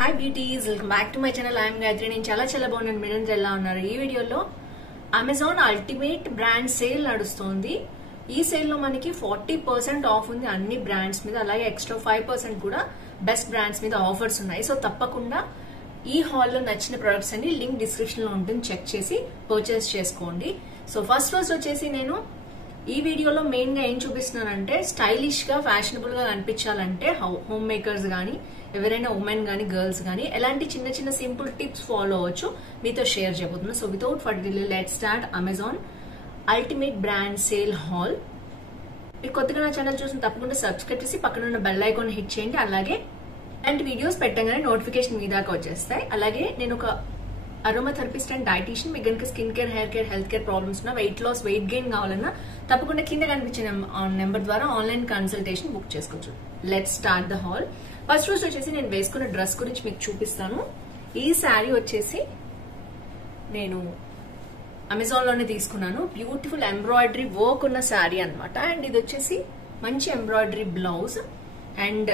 Hi beauties, welcome back to my channel. I'm Gayatri. నేను చాలా బాగున్నాను. మీరందరూ ఎలా ఉన్నారు? ఈ వీడియోలో అమెజాన్ అల్టిమేట్ బ్రాండ్ సేల్ నడుస్తుంది. ఈ సేల్ లో మనకి 40% ఆఫ్ ఉంది అన్ని బ్రాండ్స్ మీద. అలాగే ఎక్స్ట్రా 5% కూడా బెస్ట్ బ్రాండ్స్ మీద ఆఫర్స్ ఉన్నాయి. సో తప్పకుండా ఈ హాల్ లో నచ్చిన ప్రొడక్ట్స్ అన్ని లింక్ డిస్క్రిప్షన్ లో ఉంటుంది, చెక్ చేసి పర్చేస్ చేసుకోండి. సో ఫస్ట్ వచ్చేసి నేను ఈ వీడియోలో మెయిన్ గా ఏం చూపిస్తున్నానంటే, స్టైలిష్ గా ఫ్యాషనబుల్ గా కనిపించాలంటే హోమ్ మేకర్స్ గానీ, ఎవరైనా ఉమెన్ గానీ, గర్ల్స్ గానీ ఎలాంటి చిన్న చిన్న సింపుల్ టిప్స్ ఫాలో అవ్వచ్చు మీతో షేర్ చేయబోతున్నా. So without further delay let's start Amazon ultimate brand sale haul. మీరు కొత్తగా నా ఛానల్ చూసిన తప్పకుండా సబ్స్క్రైబ్ చేసి పక్కన ఉన్న బెల్ ఐకాన్ హిట్ చేయండి. అలాగే ఇలాంటి వీడియోస్ పెట్టగానే నోటిఫికేషన్ మీ దాకా వచ్చేస్తాయి. అలాగే నేను ఒక అరోమా థెరపిస్ట్ అండ్ డైటీషియన్. మీకు కనుక skin care, hair care, health care problems ఉన్నా, వెయిట్ లాస్, వెయిట్ గెయిన్ కావాలన్నా తప్పకుండా కింద కనిపించిన నెంబర్ ద్వారా ఆన్లైన్ కన్సల్టేషన్ బుక్ చేసుకోవచ్చు. Let's start the haul. First రోజు వచ్చేసి నేను వేసుకున్న డ్రెస్ గురించి మీకు చూపిస్తాను. ఈ శారీ వచ్చేసి నేను అమెజాన్ లోనే తీసుకున్నాను. బ్యూటిఫుల్ ఎంబ్రాయిడరీ వర్క్ ఉన్న శారీ అనమాట. అండ్ ఇది వచ్చేసి మంచి embroidery blouse. And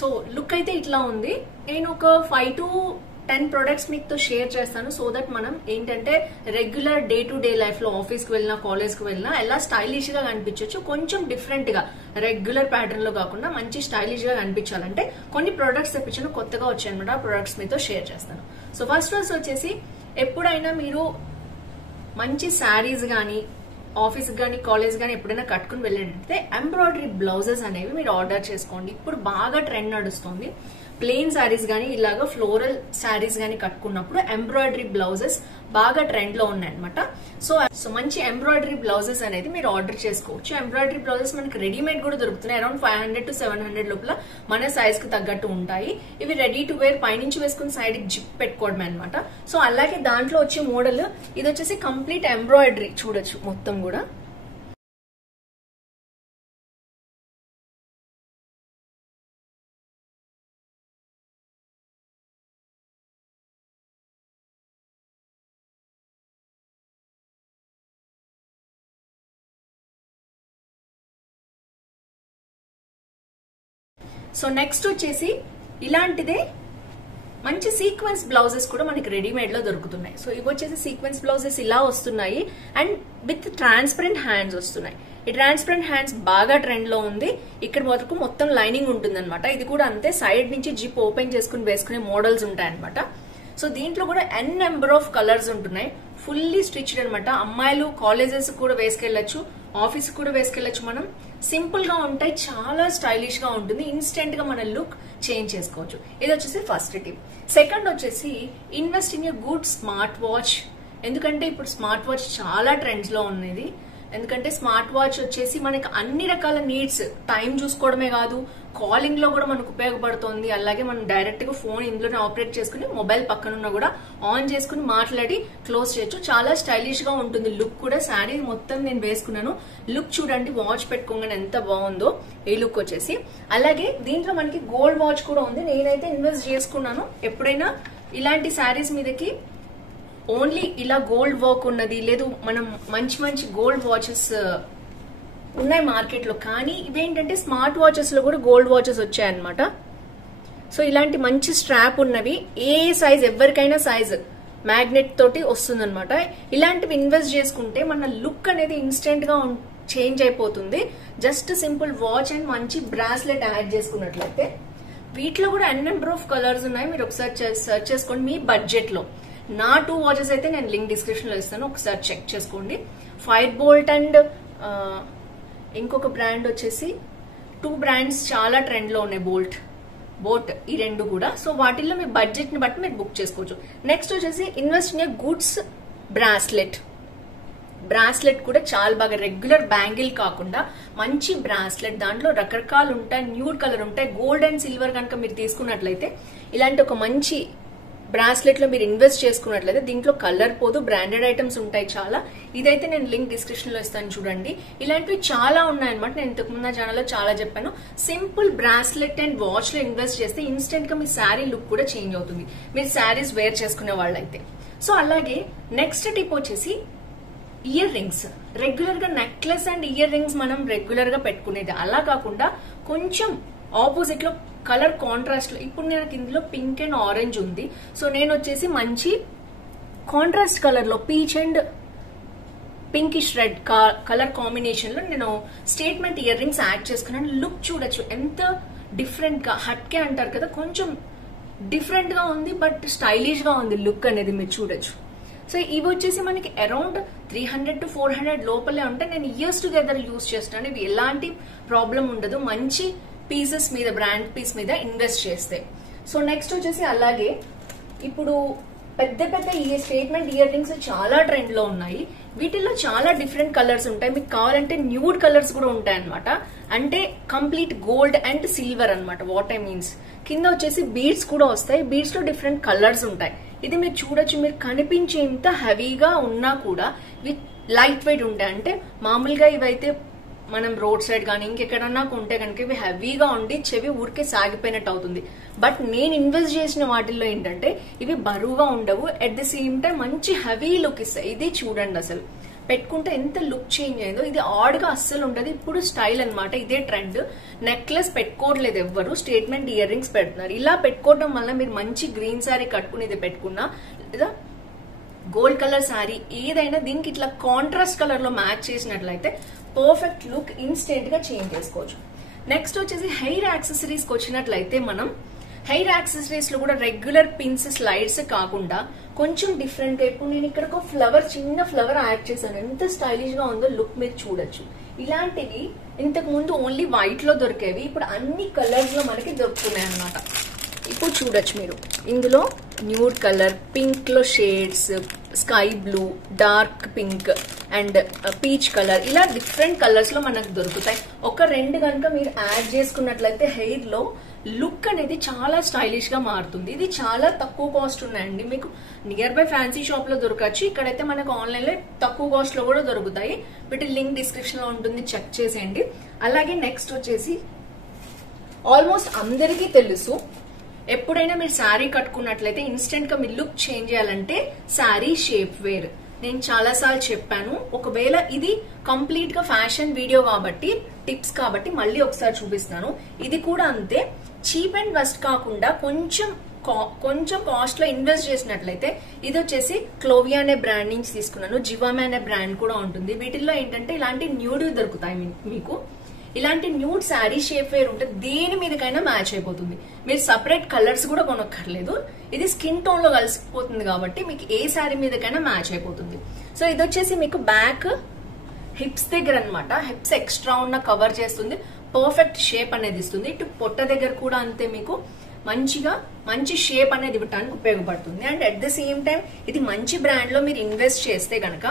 so look అయితే ఇట్లా ఉంది. నేను ఒక 5 to 10 ప్రొడక్ట్స్ మీతో షేర్ చేస్తాను. సో దట్ మనం ఏంటంటే regular day to day life లో ఆఫీస్ కి వెళ్ళినా, కాలేజ్ కి వెళ్ళినా ఎలా స్టైలిష్ గా కనిపించవచ్చు, కొంచెం డిఫరెంట్ గా రెగ్యులర్ ప్యాటర్న్ లో కాకుండా మంచి స్టైలిష్ గా కనిపించాలంటే కొన్ని ప్రొడక్ట్స్ తెప్పించాను, కొత్తగా వచ్చాయన్నమాట. ఆ ప్రొడక్ట్స్ మీతో షేర్ చేస్తాను. సో ఫస్ట్ వచ్చేసి ఎప్పుడైనా మీరు మంచి శారీస్ గానీ, ఆఫీస్ గానీ, కాలేజ్ గానీ ఎప్పుడైనా కట్టుకుని వెళ్ళేటట్టే ఎంబ్రాయిడరీ బ్లౌజెస్ అనేవి మీరు ఆర్డర్ చేసుకోండి. ఇప్పుడు బాగా ట్రెండ్ నడుస్తుంది. ప్లెయిన్ శారీస్ గానీ, ఇలాగా ఫ్లోరల్ శారీస్ గానీ కట్టుకున్నప్పుడు ఎంబ్రాయిడరీ బ్లౌజెస్ బాగా ట్రెండ్ లో ఉన్నాయన్నమాట. సో మంచి ఎంబ్రాయిడరీ బ్లౌజెస్ అనేది మీరు ఆర్డర్ చేసుకోవచ్చు. ఎంబ్రాయిడరీ బ్లౌజెస్ మనకి రెడీమేడ్ కూడా దొరుకుతున్నాయి. అరౌండ్ 500 to 700 లోపల మన సైజ్ కి తగ్గట్టు ఉంటాయి. ఇవి రెడీ టు వేర్, పైనుంచి వేసుకుని సైడ్ కి జిప్ పెట్టుకోవడమే అనమాట. సో అలాగే దాంట్లో వచ్చే మోడల్ ఇది వచ్చేసి కంప్లీట్ ఎంబ్రాయిడరీ చూడొచ్చు మొత్తం కూడా. సో నెక్స్ట్ వచ్చేసి ఇలాంటిదే మంచి సీక్వెన్స్ బ్లౌజెస్ కూడా మనకి రెడీమేడ్ లో దొరుకుతున్నాయి. సో ఇవి వచ్చేసి సీక్వెన్స్ బ్లౌజెస్ ఇలా వస్తున్నాయి. అండ్ విత్ ట్రాన్స్పరెంట్ హ్యాండ్స్ వస్తున్నాయి. ఈ ట్రాన్స్పరెంట్ హ్యాండ్స్ బాగా ట్రెండ్ లో ఉంది. ఇక్కడ వరకు మొత్తం లైనింగ్ ఉంటుంది అనమాట. ఇది కూడా అంతే, సైడ్ నుంచి జిప్ ఓపెన్ చేసుకుని వేసుకునే మోడల్స్ ఉంటాయి అనమాట. సో దీంట్లో కూడా ఎన్ నెంబర్ ఆఫ్ కలర్స్ ఉంటున్నాయి. ఫుల్లీ స్టిచ్డ్ అనమాట. అమ్మాయిలు కాలేజెస్ కూడా వేసుకెళ్లొచ్చు, ఆఫీస్ కూడా వేసుకెళ్లొచ్చు. మనం సింపుల్ గా ఉంటాయి, చాలా స్టైలిష్ గా ఉంటుంది. ఇన్స్టెంట్ గా మన లుక్ చేంజ్ చేసుకోవచ్చు. ఇది వచ్చేసి ఫస్ట్ టిప్. సెకండ్ వచ్చేసి invest in a good smart watch. ఎందుకంటే ఇప్పుడు స్మార్ట్ వాచ్ చాలా ట్రెండ్స్ లో ఉన్నది. ఎందుకంటే స్మార్ట్ వాచ్ వచ్చేసి మనకి అన్ని రకాల నీడ్స్, టైం చూసుకోవడమే కాదు, కాలింగ్ లో కూడా మనకు ఉపయోగపడుతుంది. అలాగే మనం డైరెక్ట్ గా ఫోన్ ఇందులోనే ఆపరేట్ చేసుకుని మొబైల్ పక్కనున్నా కూడా ఆన్ చేసుకుని మాట్లాడి క్లోజ్ చేయొచ్చు. చాలా స్టైలిష్ గా ఉంటుంది లుక్ కూడా. శారీ మొత్తం నేను వేసుకున్నాను. లుక్ చూడండి, వాచ్ పెట్టుకోగానే ఎంత బాగుందో ఈ లుక్ వచ్చేసి. అలాగే దీంట్లో మనకి గోల్డ్ వాచ్ కూడా ఉంది. నేనైతే ఇన్వెస్ట్ చేసుకున్నాను. ఎప్పుడైనా ఇలాంటి శారీస్ మీదకి ఓన్లీ ఇలా గోల్డ్ వర్క్ ఉన్నది లేదు, మనం మంచి మంచి గోల్డ్ వాచెస్ ఉన్నాయి మార్కెట్ లో. కానీ ఇవేంటంటే స్మార్ట్ వాచెస్ లో కూడా గోల్డ్ వాచెస్ వచ్చాయన్నమాట. సో ఇలాంటి మంచి స్ట్రాప్ ఉన్నవి, ఏ సైజ్ ఎవరికైనా సైజ్ మ్యాగ్నెట్ తోటి వస్తుంది అనమాట. ఇలాంటివి ఇన్వెస్ట్ చేసుకుంటే మన లుక్ అనేది ఇన్స్టెంట్ గా చేంజ్ అయిపోతుంది. జస్ట్ సింపుల్ వాచ్ అండ్ మంచి బ్రాస్లెట్ యాడ్ చేసుకున్నట్లయితే. వీటిలో కూడా ఎన్ నెంబర్ ఆఫ్ కలర్స్ ఉన్నాయి. మీరు ఒకసారి సెర్చ్ చేసుకోండి మీ బడ్జెట్ లో. నా 2 వాచెస్ అయితే నేను లింక్ డిస్క్రిప్షన్ లో ఇస్తాను, ఒకసారి చెక్ చేసుకోండి. ఫైర్ బోల్ట్ అండ్ ఇంకొక బ్రాండ్ వచ్చేసి 2 బ్రాండ్స్ చాలా ట్రెండ్ లో ఉన్నాయి, బోట్ ఈ 2 కూడా. సో వాటిల్లో మీ బడ్జెట్ ని బట్టి మీరు బుక్ చేసుకోవచ్చు. నెక్స్ట్ వచ్చేసి ఇన్వెస్ట్ ఇన్ గుడ్స్ బ్రాస్లెట్ కూడా చాలా బాగా, రెగ్యులర్ బ్యాంగిల్ కాకుండా మంచి బ్రాస్లెట్. దాంట్లో రకరకాలు ఉంటాయి, న్యూడ్ కలర్ ఉంటాయి. గోల్డ్ అండ్ సిల్వర్ కనుక మీరు తీసుకున్నట్లయితే ఇలాంటి ఒక మంచి బ్రాస్లెట్ లో మీరు ఇన్వెస్ట్ చేసుకున్నట్లయితే దీంట్లో కలర్ పోదు, బ్రాండెడ్ ఐటమ్స్ ఉంటాయి చాలా. ఇదైతే నేను లింక్ డిస్క్రిప్షన్ లో ఇస్తాను చూడండి. ఇలాంటివి చాలా ఉన్నాయన్నమాట. నేను ఇంతకుముందు నా ఛానల్లో చాలా చెప్పాను. సింపుల్ బ్రాస్లెట్ అండ్ వాచ్ లో ఇన్వెస్ట్ చేస్తే ఇన్స్టెంట్ గా మీ శారీ లుక్ కూడా చేంజ్ అవుతుంది, మీరు శారీస్ వేర్ చేసుకునే వాళ్ళైతే. సో అలాగే నెక్స్ట్ టిప్ వచ్చేసి ఇయర్ రింగ్స్. రెగ్యులర్ గా నెక్లెస్ అండ్ ఇయర్ రింగ్స్ మనం రెగ్యులర్ గా పెట్టుకునేది, అలా కాకుండా కొంచెం ఆపోజిట్ లో కలర్ కాంట్రాస్ట్ లో ఇప్పుడు నాకు ఇందులో పింక్ అండ్ ఆరెంజ్ ఉంది. సో నేను వచ్చేసి మంచి కాంట్రాస్ట్ కలర్ లో peach and pinkish red colour combination లో నేను స్టేట్మెంట్ ఇయర్ రింగ్స్ యాడ్ చేసుకున్నాను. లుక్ చూడొచ్చు ఎంత డిఫరెంట్ గా, హట్కే అంటారు కదా, కొంచెం డిఫరెంట్ గా ఉంది బట్ స్టైలిష్ గా ఉంది లుక్ అనేది మీరు చూడొచ్చు. సో ఇవి వచ్చేసి మనకి అరౌండ్ 300 to 400 లోపలే ఉంటే నేను ఇయర్స్ టుగెదర్ యూజ్ చేస్తున్నాను. ఇవి ఎలాంటి ప్రాబ్లం ఉండదు మంచి పీసెస్ మీద, బ్రాండ్ పీస్ మీద ఇన్వెస్ట్ చేస్తే. సో నెక్స్ట్ వచ్చేసి అలాగే ఇప్పుడు పెద్ద పెద్ద ఈ స్టేట్మెంట్ ఇయర్ రింగ్స్ చాలా ట్రెండ్ లో ఉన్నాయి. వీటిల్లో చాలా డిఫరెంట్ కలర్స్ ఉంటాయి. మీకు కావాలంటే న్యూడ్ కలర్స్ కూడా ఉంటాయి అనమాట. అంటే కంప్లీట్ గోల్డ్ అండ్ సిల్వర్ అనమాట. వాట్ ఐ మీన్స్ కింద వచ్చేసి బీడ్స్ కూడా వస్తాయి. బీడ్స్ లో డిఫరెంట్ కలర్స్ ఉంటాయి. ఇది మీరు చూడొచ్చు. మీరు కనిపించేంత హెవీగా ఉన్నా కూడా విత్ లైట్ వెయిట్ ఉంటాయి. అంటే మామూలుగా ఇవైతే మనం రోడ్ సైడ్ కానీ ఇంకెక్కడన్నా కొంటే కనుక ఇవి హెవీగా ఉండి చెవి ఊరికే సాగిపోయినట్టు అవుతుంది. బట్ నేను ఇన్వెస్ట్ చేసిన వాటిల్లో ఏంటంటే ఇవి బరువుగా ఉండవు, అట్ ద సేమ్ టైం మంచి హెవీ లుక్ ఇస్తాయి. ఇది చూడండి అసలు పెట్టుకుంటే ఎంత లుక్ చేంజ్ అయిందో. ఇది ఆడ్ గా అస్సలు ఉండదు. ఇప్పుడు స్టైల్ అనమాట, ఇదే ట్రెండ్. నెక్లెస్ పెట్టుకోవట్లేదు ఎవ్వరు, స్టేట్మెంట్ ఇయర్ రింగ్స్ పెడుతున్నారు. ఇలా పెట్టుకోవడం వల్ల మీరు మంచి గ్రీన్ శారీ కట్టుకుని ఇది పెట్టుకున్నా లేదా గోల్డ్ కలర్ శారీ ఏదైనా దీనికి ఇట్లా కాంట్రాస్ట్ కలర్ లో మ్యాచ్ చేసినట్లయితే పర్ఫెక్ట్ లుక్ ఇన్స్టెంట్ గా చేంజ్ చేసుకోవచ్చు. నెక్స్ట్ వచ్చేసి హెయిర్ యాక్సెసరీస్ కి వచ్చినట్లయితే మనం హెయిర్ యాక్సెసరీస్ లో కూడా రెగ్యులర్ పిన్స్ స్లైడ్స్ కాకుండా కొంచెం డిఫరెంట్ గా ఇప్పుడు నేను ఇక్కడ ఒక ఫ్లవర్, చిన్న ఫ్లవర్ యాడ్ చేశాను. ఎంత స్టైలిష్ గా ఉందో లుక్ మీరు చూడొచ్చు. ఇలాంటివి ఇంతకు ముందు ఓన్లీ వైట్ లో దొరికేవి, ఇప్పుడు అన్ని కలర్స్ లో మనకి దొరుకుతున్నాయి అన్నమాట. ఇప్పుడు చూడొచ్చు మీరు ఇందులో న్యూడ్ కలర్, పింక్ లో shades, sky blue, dark pink and peach colour, ఇలా డిఫరెంట్ కలర్స్ లో మనకు దొరుకుతాయి. ఒక రెండు కనుక మీరు యాడ్ చేసుకున్నట్లయితే హెయిర్ లో లుక్ అనేది చాలా స్టైలిష్ గా మారుతుంది. ఇది చాలా తక్కువ కాస్ట్ ఉన్నాయండి. మీకు నియర్ బై ఫ్యాన్సీ షాప్ లో దొరకచ్చు. ఇక్కడైతే మనకు ఆన్లైన్ లో తక్కువ కాస్ట్ లో కూడా దొరుకుతాయి. వీటి లింక్ డిస్క్రిప్షన్ లో ఉంటుంది, చెక్ చేసేయండి. అలాగే నెక్స్ట్ వచ్చేసి ఆల్మోస్ట్ అందరికీ తెలుసు, ఎప్పుడైనా మీరు శారీ కట్టుకున్నట్లయితే ఇన్స్టెంట్ గా మీరు లుక్ చేంజ్ చేయాలంటే శారీ షేప్ వేర్. నేను చాలా సార్లు చెప్పాను. ఒకవేళ ఇది కంప్లీట్ గా ఫ్యాషన్ వీడియో కాబట్టి, టిప్స్ కాబట్టి మళ్ళీ ఒకసారి చూపిస్తున్నాను. ఇది కూడా అంతే, చీప్ అండ్ బెస్ట్ కాకుండా కొంచెం కాస్ట్ లో ఇన్వెస్ట్ చేసినట్లయితే ఇది వచ్చేసి క్లోవియా అనే బ్రాండ్ నుంచి తీసుకున్నాను. జివామే అనే బ్రాండ్ కూడా ఉంటుంది. వీటిల్లో ఏంటంటే ఇలాంటి న్యూడ్ దొరుకుతాయి మీకు. ఇలాంటి న్యూడ్ శారీ షేప్ వేర్ ఉంటే దేని మీదకైనా మ్యాచ్ అయిపోతుంది. మీరు సపరేట్ కలర్స్ కూడా కొనక్కర్లేదు. ఇది స్కిన్ టోన్ లో కలిసిపోతుంది కాబట్టి మీకు ఏ శారీ మీదకైనా మ్యాచ్ అయిపోతుంది. సో ఇది వచ్చేసి మీకు బ్యాక్ హిప్స్ దగ్గర అనమాట. హిప్స్ ఎక్స్ట్రా ఉన్న కవర్ చేస్తుంది, పర్ఫెక్ట్ షేప్ అనేది ఇస్తుంది. ఇటు పొట్ట దగ్గర కూడా అంతే, మీకు మంచి షేప్ అనేది ఇవ్వడానికి ఉపయోగపడుతుంది. And at the same time ఇది మంచి బ్రాండ్ లో మీరు ఇన్వెస్ట్ చేస్తే గనక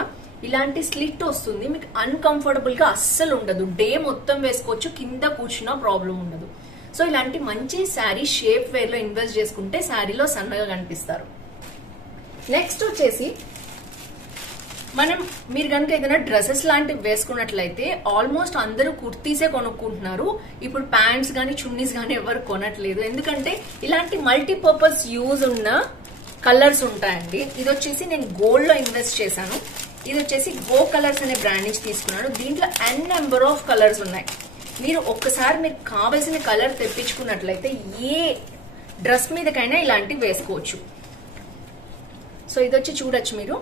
ఇలాంటి స్లిట్ వస్తుంది. మీకు అన్కంఫర్టబుల్ గా అస్సలు ఉండదు. డే మొత్తం వేసుకోవచ్చు, కింద కూర్చున్నా ప్రాబ్లం ఉండదు. సో ఇలాంటి మంచి శారీ షేప్ వేర్ లో ఇన్వెస్ట్ చేసుకుంటే శారీలో సన్నగా కనిపిస్తారు. నెక్స్ట్ వచ్చేసి మీరు కనుక ఏదైనా డ్రెస్సెస్ లాంటివి వేసుకున్నట్లయితే ఆల్మోస్ట్ అందరూ కుర్తీసే కొనుక్కుంటున్నారు. ఇప్పుడు ప్యాంట్స్ గానీ చున్నీస్ గానీ ఎవరు కొనట్లేదు. ఎందుకంటే ఇలాంటి మల్టీపర్పస్ యూజ్ ఉన్న కలర్స్ ఉంటాయండి. ఇది వచ్చేసి నేను గోల్డ్ లో ఇన్వెస్ట్ చేశాను. ఇది వచ్చేసి గో కలర్స్ అనే బ్రాండ్ నుంచి తీసుకున్నాను. దీంట్లో n నెంబర్ ఆఫ్ కలర్స్ ఉన్నాయి. మీరు ఒక్కసారి మీకు కావాల్సిన కలర్ తెప్పించుకున్నట్లయితే ఏ డ్రెస్ మీదకైనా ఇలాంటివి వేసుకోవచ్చు. సో ఇది వచ్చి చూడొచ్చు మీరు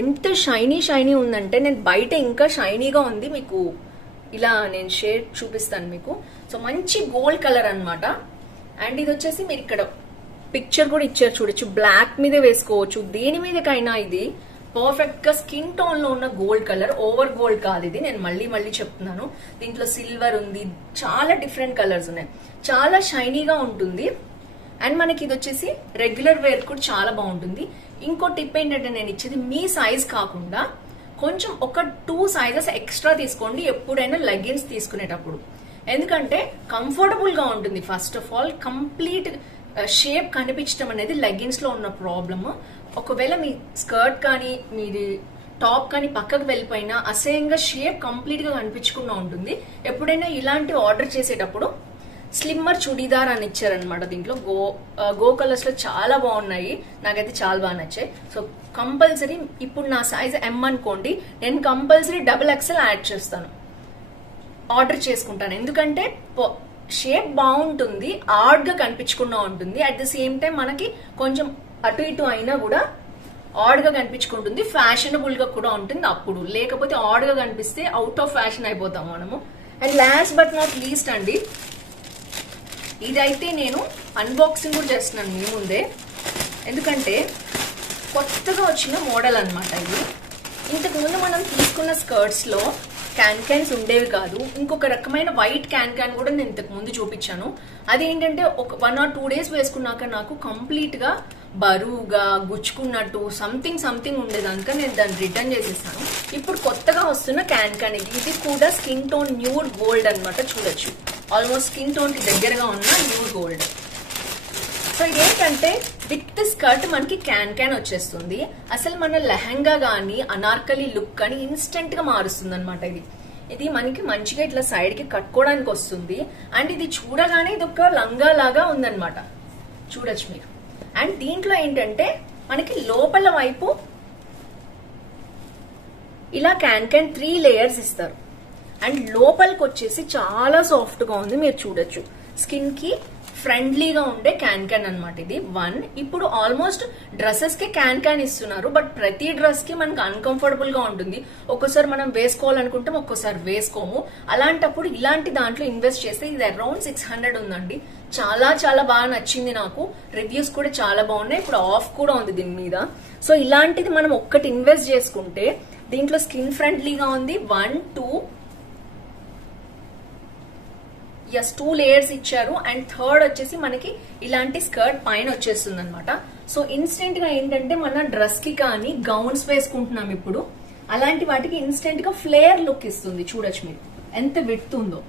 ఎంత షైనీ ఉందంటే, నేను బయట ఇంకా షైనీగా ఉంది. మీకు ఇలా నేను షేడ్ చూపిస్తాను మీకు. సో మంచి గోల్డ్ కలర్ అన్నమాట. అండ్ ఇది వచ్చేసి మీరు ఇక్కడ పిక్చర్ కూడా ఇచ్చారు చూడొచ్చు. బ్లాక్ మీద వేసుకోవచ్చు, దేని మీదకైనా ఇది పర్ఫెక్ట్ గా స్కిన్ టోన్ లో ఉన్న గోల్డ్ కలర్, ఓవర్ గోల్డ్ కాదు ఇది. నేను మళ్ళీ చెప్తున్నాను. దీంట్లో సిల్వర్ ఉంది, చాలా డిఫరెంట్ కలర్స్ ఉన్నాయి, చాలా షైనీగా ఉంటుంది. అండ్ మనకి ఇది వచ్చేసి రెగ్యులర్ వేర్ కూడా చాలా బాగుంటుంది. ఇంకో టిప్ ఏంటంటే నేను ఇచ్చేది, మీ సైజ్ కాకుండా కొంచెం ఒక 2 సైజెస్ ఎక్స్ట్రా తీసుకోండి ఎప్పుడైనా లెగ్గిన్స్ తీసుకునేటప్పుడు. ఎందుకంటే కంఫర్టబుల్ గా ఉంటుంది. First of all complete shape కనిపించడం అనేది లెగ్గిన్స్ లో ఉన్న ప్రాబ్లమ్. ఒకవేళ మీ స్కర్ట్ కానీ మీది టాప్ కానీ పక్కకు వెళ్ళిపోయినా అసహ్యంగా షేప్ కంప్లీట్ గా కనిపించకుండా ఉంటుంది. ఎప్పుడైనా ఇలాంటి ఆర్డర్ చేసేటప్పుడు స్లిమ్మర్ చుడీదార్ అని ఇచ్చారనమాట. దీంట్లో గో కలర్స్ లో చాలా బాగున్నాయి, నాకైతే చాలా బాగా నచ్చాయి. సో కంపల్సరీ ఇప్పుడు నా సైజ్ M అనుకోండి, నేను కంపల్సరీ XXL యాడ్ చేస్తాను, ఆర్డర్ చేసుకుంటాను. ఎందుకంటే షేప్ బాగుంటుంది, ఆడ్ గా కనిపించకుండా ఉంటుంది. అట్ ద సేమ్ టైం మనకి కొంచెం అటు ఇటు అయినా కూడా ఆడ్ గా కనిపించుకుంటుంది, ఫ్యాషనబుల్ గా కూడా ఉంటుంది. అప్పుడు లేకపోతే ఆడ్ గా కనిపిస్తే అవుట్ ఆఫ్ ఫ్యాషన్ అయిపోతాం మనము. And last but not least అండి, ఇదైతే నేను అన్బాక్సింగ్ కూడా చేస్తున్నాను మీ ముందే, ఎందుకంటే కొత్తగా వచ్చిన మోడల్ అనమాట ఇది. ఇంతకు ముందు మనం తీసుకున్న స్కర్ట్స్ లో క్యాన్స్ ఉండేవి కాదు. ఇంకొక రకమైన వైట్ క్యాన్ కూడా నేను ఇంతకు ముందు చూపించాను. అదేంటంటే ఒక 1 or 2 days వేసుకున్నాక నాకు కంప్లీట్ గా బరువుగా గుచ్చుకున్నట్టు సంథింగ్ ఉండేదాక నేను దాన్ని రిటర్న్ చేసేసాను. ఇప్పుడు కొత్తగా వస్తున్న క్యాన్ ఇది కూడా స్కిన్ టోన్ న్యూడ్ గోల్డ్ అనమాట. చూడొచ్చు, ఆల్మోస్ట్ స్కిన్ టోన్ కి దగ్గరగా ఉన్న న్యూడ్ గోల్డ్. సో ఇదేంటంటే విత్ స్కర్ట్ మనకి క్యాన్ వచ్చేస్తుంది. అసలు మన లెహంగా గానీ అనార్కలి లుక్ కానీ ఇన్స్టెంట్ గా మారుస్తుంది అనమాట. ఇది మనకి మంచిగా ఇట్లా సైడ్ కి కట్టుకోవడానికి వస్తుంది. అండ్ ఇది చూడగానే ఇది ఒక లంగా లాగా ఉందన్నమాట, చూడొచ్చు మీరు. అండ్ దీంట్లో ఏంటంటే మనకి లోపల వైపు ఇలా క్యాన్ 3 లేయర్స్ ఇస్తారు. అండ్ లోపలికి వచ్చేసి చాలా సాఫ్ట్ గా ఉంది, మీరు చూడొచ్చు. స్కిన్ కి ఫ్రెండ్లీగా ఉండే క్యాన్ అనమాట ఇది. 1 ఇప్పుడు ఆల్మోస్ట్ డ్రెస్సెస్ కి క్యాన్ ఇస్తున్నారు, బట్ ప్రతి డ్రెస్ కి మనకు అన్కంఫర్టబుల్ గా ఉంటుంది. ఒక్కోసారి మనం వేసుకోవాలనుకుంటాం, ఒక్కోసారి వేసుకోము. అలాంటప్పుడు ఇలాంటి దాంట్లో ఇన్వెస్ట్ చేస్తే ఇది అరౌండ్ 600 ఉందండి. చాలా బాగా నచ్చింది నాకు. రివ్యూస్ కూడా చాలా బాగున్నాయి. ఇప్పుడు ఆఫ్ కూడా ఉంది దీని మీద. సో ఇలాంటిది మనం ఒక్కటి ఇన్వెస్ట్ చేసుకుంటే దీంట్లో స్కిన్ ఫ్రెండ్లీగా ఉంది. 2 లేయర్స్ ఇచ్చారు. అండ్ థర్డ్ వచ్చేసి మనకి ఇలాంటి స్కర్ట్ పైన వచ్చేస్తుంది అనమాట. సో ఇన్స్టెంట్ గా ఏంటంటే మన డ్రెస్ కి కానీ గౌన్స్ వేసుకుంటున్నాం ఇప్పుడు, అలాంటి వాటికి ఇన్స్టెంట్ గా ఫ్లేయర్ లుక్ ఇస్తుంది. చూడొచ్చు మీరు ఎంత విడ్త్ ఉందో,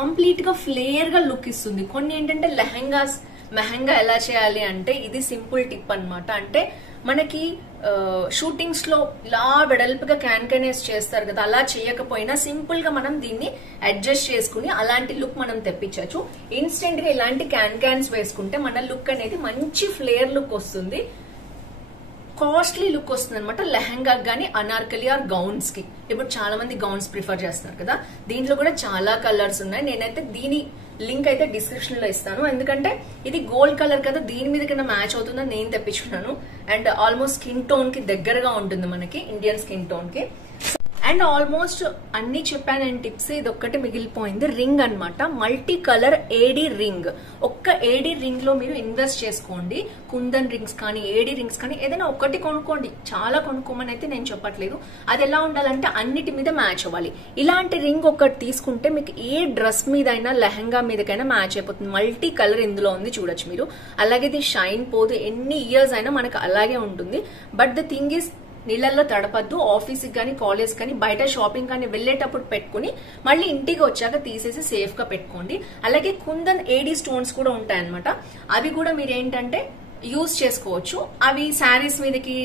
కంప్లీట్ గా ఫ్లేయర్ గా లుక్ ఇస్తుంది. కొన్ని ఏంటంటే మెహంగా ఎలా చేయాలి అంటే ఇది సింపుల్ టిప్ అనమాట. అంటే మనకి షూటింగ్స్ లో ఇలా వెడల్పుగా క్యాన్ చేస్తారు కదా, అలా చేయకపోయినా సింపుల్ గా మనం దీన్ని అడ్జస్ట్ చేసుకుని అలాంటి లుక్ మనం తెప్పించవచ్చు. ఇన్స్టెంట్ గా ఇలాంటి క్యాన్స్ వేసుకుంటే మన లుక్ అనేది మంచి ఫ్లేయర్ లుక్ వస్తుంది, కాస్ట్లీ లుక్ వస్తుంది అనమాట. లెహంగా గానీ అనార్కలి ఆర్ గౌన్స్ కి. ఇప్పుడు చాలా మంది గౌన్స్ ప్రిఫర్ చేస్తారు కదా, దీంట్లో కూడా చాలా కలర్స్ ఉన్నాయి. నేనైతే దీని లింక్ అయితే డిస్క్రిప్షన్ లో ఇస్తాను, ఎందుకంటే ఇది గోల్డ్ కలర్ కదా, దీని మీద కింద మ్యాచ్ అవుతుందని నేను తెప్పించుకున్నాను. అండ్ ఆల్మోస్ట్ స్కిన్ టోన్ కి దగ్గరగా ఉంటుంది మనకి, ఇండియన్ స్కిన్ టోన్ కి. అండ్ ఆల్మోస్ట్ అన్ని చెప్పాను నేను టిప్స్. ఇది ఒక్కటి మిగిలిపోయింది, రింగ్ అనమాట. మల్టీ కలర్ ఏడీ రింగ్. ఒక్క ఏడీ రింగ్ లో మీరు ఇన్వెస్ట్ చేసుకోండి. కుందన్ రింగ్స్ కానీ ఏడీ రింగ్స్ కానీ ఏదైనా ఒకటి కొనుక్కోండి, చాలా కొనుక్కోమని అయితే నేను చెప్పట్లేదు. అది ఎలా ఉండాలంటే అన్నిటి మీద మ్యాచ్ అవ్వాలి. ఇలాంటి రింగ్ ఒకటి తీసుకుంటే మీకు ఏ డ్రెస్ మీద అయినా లెహంగా మీదకైనా మ్యాచ్ అయిపోతుంది. మల్టీ కలర్ ఇందులో ఉంది, చూడొచ్చు మీరు. అలాగే ఇది షైన్ పోదు, ఎన్ని ఇయర్స్ అయినా మనకు అలాగే ఉంటుంది. బట్ ద థింగ్ ఈస్ నీళ్లలో తడపద్దు. ఆఫీస్ కానీ కాలేజ్ కానీ బయట షాపింగ్ కానీ వెళ్లేటప్పుడు పెట్టుకుని మళ్ళీ ఇంటికి వచ్చాక తీసేసి సేఫ్ గా పెట్టుకోండి. అలాగే కుందన్ ఏడీ స్టోన్స్ కూడా ఉంటాయన్నమాట, అవి కూడా మీరు ఏంటంటే యూజ్ చేసుకోవచ్చు. అవి శారీస్ మీదకి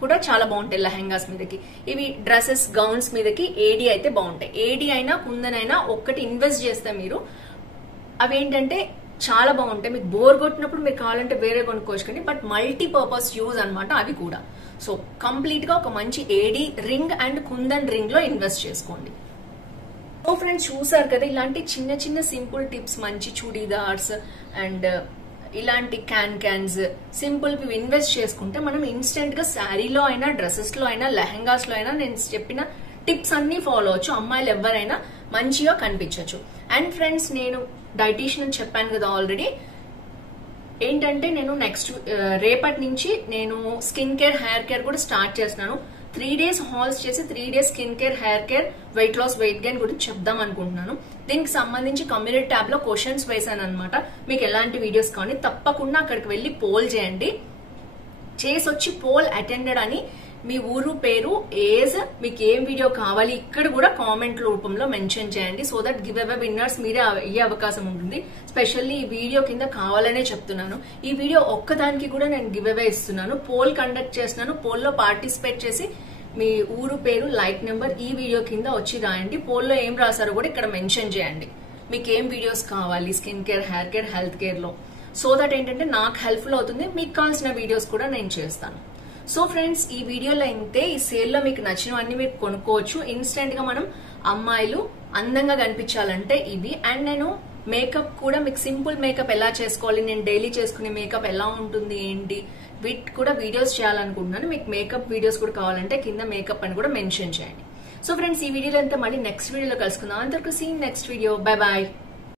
కూడా చాలా బాగుంటాయి, లెహంగాస్ మీదకి. ఇవి డ్రెస్సెస్ గౌన్స్ మీదకి ఏడీ అయితే బాగుంటాయి. ఏడీ అయినా కుందన్ అయినా ఒక్కటి ఇన్వెస్ట్ చేస్తే మీరు అవి ఏంటంటే చాలా బాగుంటాయి. మీకు బోర్ కొట్టినప్పుడు మీరు కావాలంటే వేరే కొనుక్కోవచ్చు కానీ, బట్ మల్టీ పర్పస్ యూజ్ అనమాట అవి కూడా. సో కంప్లీట్ గా ఒక మంచి ఏడీ రింగ్ అండ్ కుందన్ రింగ్ లో ఇన్వెస్ట్ చేసుకోండి. సో ఫ్రెండ్స్ చూసారు కదా, ఇలాంటి చిన్న సింపుల్ టిప్స్, మంచి చూడీదార్స్ అండ్ ఇలాంటి క్యాన్స్ సింపుల్ ఇన్వెస్ట్ చేసుకుంటే మనం ఇన్స్టెంట్ గా శారీలో అయినా డ్రెస్సెస్ లో అయినా లెహంగాస్ లో అయినా నేను చెప్పిన టిప్స్ అన్ని ఫాలో అవచ్చు. అమ్మాయిలు ఎవరైనా మంచిగా కనిపించవచ్చు. అండ్ ఫ్రెండ్స్ నేను డైటీషియన్ అని చెప్పాను కదా ఆల్రెడీ. ఏంటంటే నేను నెక్స్ట్ రేపటి నుంచి నేను స్కిన్ కేర్ హెయిర్ కేర్ కూడా స్టార్ట్ చేస్తున్నాను. 3 days హాల్స్ చేసి 3 days skin care hair care weight loss weight gain గురించి చెప్దాం అనుకుంటున్నాను. దీనికి సంబంధించి కమ్యూనిటీ ట్యాబ్ లో క్వశ్చన్స్ వేసాను అనమాట. మీకు ఎలాంటి వీడియోస్ కానీ తప్పకుండా అక్కడికి వెళ్లి పోల్ చేయండి. చేసి వచ్చి పోల్ అటెండెడ్ అని మీ ఊరు పేరు, ఏజ్, మీకు ఏం వీడియో కావాలి ఇక్కడ కూడా కామెంట్ రూపంలో మెన్షన్ చేయండి. So that give away winners మీరే అయ్యే అవకాశం ఉంటుంది. స్పెషల్లీ ఈ వీడియో కింద కావాలనే చెప్తున్నాను. ఈ వీడియో ఒక్కదానికి కూడా నేను గివ్ అవే ఇస్తున్నాను. పోల్ కండక్ట్ చేస్తున్నాను. పోల్లో పార్టిసిపేట్ చేసి మీ ఊరు పేరు, లైక్ నెంబర్ ఈ వీడియో కింద వచ్చి రాయండి. పోల్లో ఏం రాసారో కూడా ఇక్కడ మెన్షన్ చేయండి. మీకు ఏం వీడియోస్ కావాలి skin care, hair care, health care లో. సో దట్ ఏంటంటే నాకు హెల్ప్ఫుల్ అవుతుంది. మీకు కావాల్సిన వీడియోస్ కూడా నేను చేస్తాను. సో ఫ్రెండ్స్ ఈ వీడియోలో అయితే ఈ సేల్ లో మీకు నచ్చినవన్నీ మీరు కొనుక్కోవచ్చు. ఇన్స్టెంట్ గా మనం అమ్మాయిలు అందంగా కనిపించాలంటే ఇవి. అండ్ నేను మేకప్ కూడా మీకు సింపుల్ మేకప్ ఎలా చేసుకోవాలి, నేను డైలీ చేసుకునే మేకప్ ఎలా ఉంటుంది ఏంటి, వీటి కూడా వీడియోస్ చేయాలనుకుంటున్నాను. మీకు మేకప్ వీడియోస్ కూడా కావాలంటే కింద మేకప్ అని కూడా మెన్షన్ చేయండి. సో ఫ్రెండ్స్, ఈ వీడియోలో అంతా మళ్ళీ నెక్స్ట్ వీడియోలో కలుసుకుందాం. అంతవరకు see next video. Bye bye.